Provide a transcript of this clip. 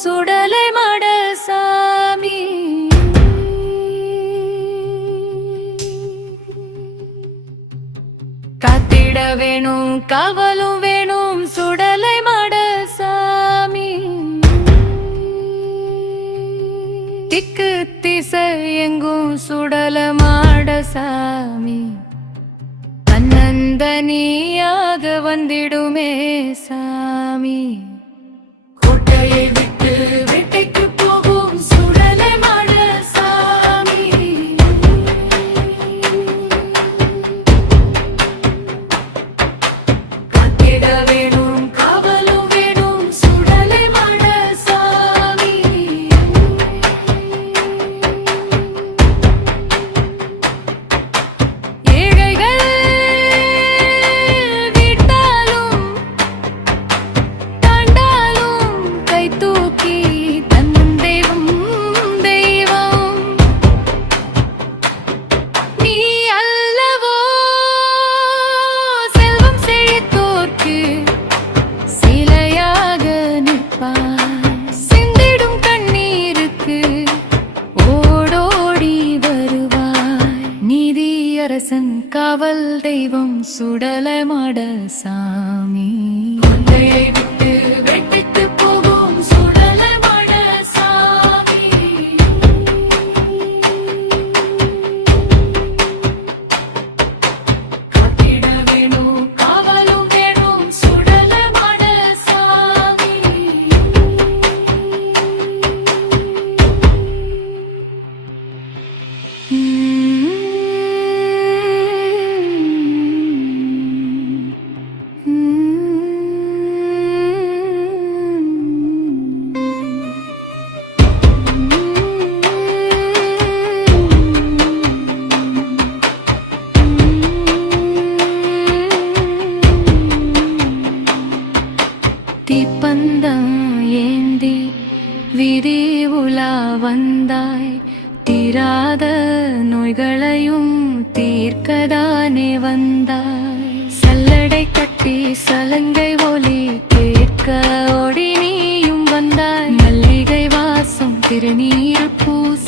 சுடலை மட சாமி. காத்திட வேணும் காவலும் வேணும் சுடலை மட சாமி. திக்கு திசை எங்கும் சுடல மாட சாமி. தன்னந்தனியாக வந்திடுமே சாமி. கோட்டையை விட்டு வேட்டைக்கு போகும் சுடலை மாட சாமி. காத்திட வேணும் காவலும் வேணும் சுடலை மாட சாமி. ஏழைகள் வீட்டாலும் தாண்டாலும் கை தூக்கி தன்னும் தெய்வம் தெய்வம் நீ அல்லவோ. செல்வம் செழித்தோர்க்கு சிலையாக நிற்பாய். சிந்திடும் கண்ணீருக்கு ஓடோடி வருவாய். நீதி அரசன் காவல் தெய்வம் சுடலை மாட சாமி. கொள்ளையை விட்டு வெட்டிக்கு போகும் சுடலை மாட சாமி. காத்திட வேணும் காவலும் வேணும் சுடலை மாட சாமி. தீப்பந்தம் ஏந்தி விதி உலா வந்தாய். தீராத நோய்களையும் தீர்க்கதானே வந்தாய். சல்லடை கட்டி சலங்கை ஒலி கேட்க ஓடி நீயும் வந்தாய். மல்லிகை வாசம் திருநீர் பூசி